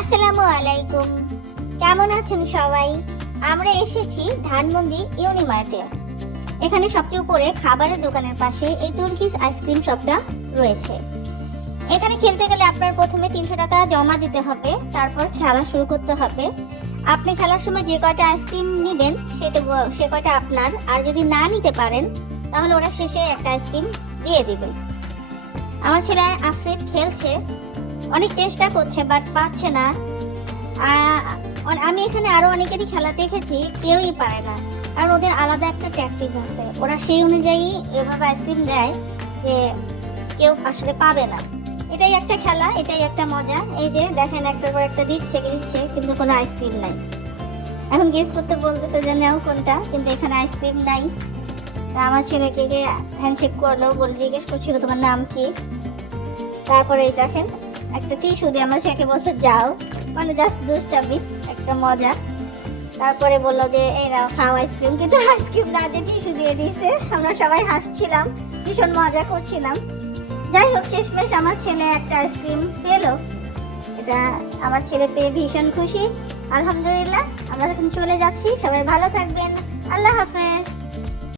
আসসালামু আলাইকুম, কেমন আছেন সবাই? আমরা এসেছি ধানমন্ডি ইউনিমার্টে। এখানে সবচেয়ে উপরে খাবারের দোকানের পাশে এই তুর্কিশ আইসক্রিম শপটা রয়েছে। এখানে খেলতে গেলে আপনার প্রথমে 300 টাকা জমা দিতে হবে, তারপর খেলা শুরু করতে হবে। আপনি খেলার সময় যে কয়টা আইসক্রিম নেবেন সে কয়টা আপনার, আর যদি না নিতে পারেন তাহলে ওরা শেষে একটা আইসক্রিম দিয়ে দিবে। আমার ছেলে আফ্রিদ খেলছে, অনেক চেষ্টা করছে বাট পারছে না। আমি এখানে আরো অনেকেরই খেলা দেখেছি, কেউই পারে না। আর ওদের আলাদা একটা প্র্যাকটিস আছে, ওরা সেই অনুযায়ী এভাবে আইসক্রিম দেয় যে কেউ আসলে পাবে না। এটাই একটা খেলা, এটাই একটা মজা। এই যে দেখেন একটার পর একটা দিচ্ছে কিন্তু কোনো আইসক্রিম নাই। এখন গেস করতে বলতেছে যে নাও কোনটা, কিন্তু এখানে আইসক্রিম নাই। তা আমার ছেলেকে যে হ্যান্ডশেক করলো, বলে জিজ্ঞেস করছিল তোমার নাম কি। তারপরে এই দেখেন একটা টিস্যু দিয়ে আমার ছেলেকে বলছে যাও, মানে জাস্ট দুষ্টামি, একটা মজা। তারপরে বললো যে এই নাও খাও আইসক্রিম, কিন্তু আইসক্রিম না দিয়ে টিস্যু দিয়ে দিয়েছে। আমরা সবাই হাসছিলাম, ভীষণ মজা করছিলাম। যাই হোক, শেষমেশ আমার ছেলে একটা আইসক্রিম পেলো। এটা আমার ছেলে পেয়ে ভীষণ খুশি, আলহামদুলিল্লাহ। আমরা এখন চলে যাচ্ছি, সবাই ভালো থাকবেন, আল্লাহ হাফেজ।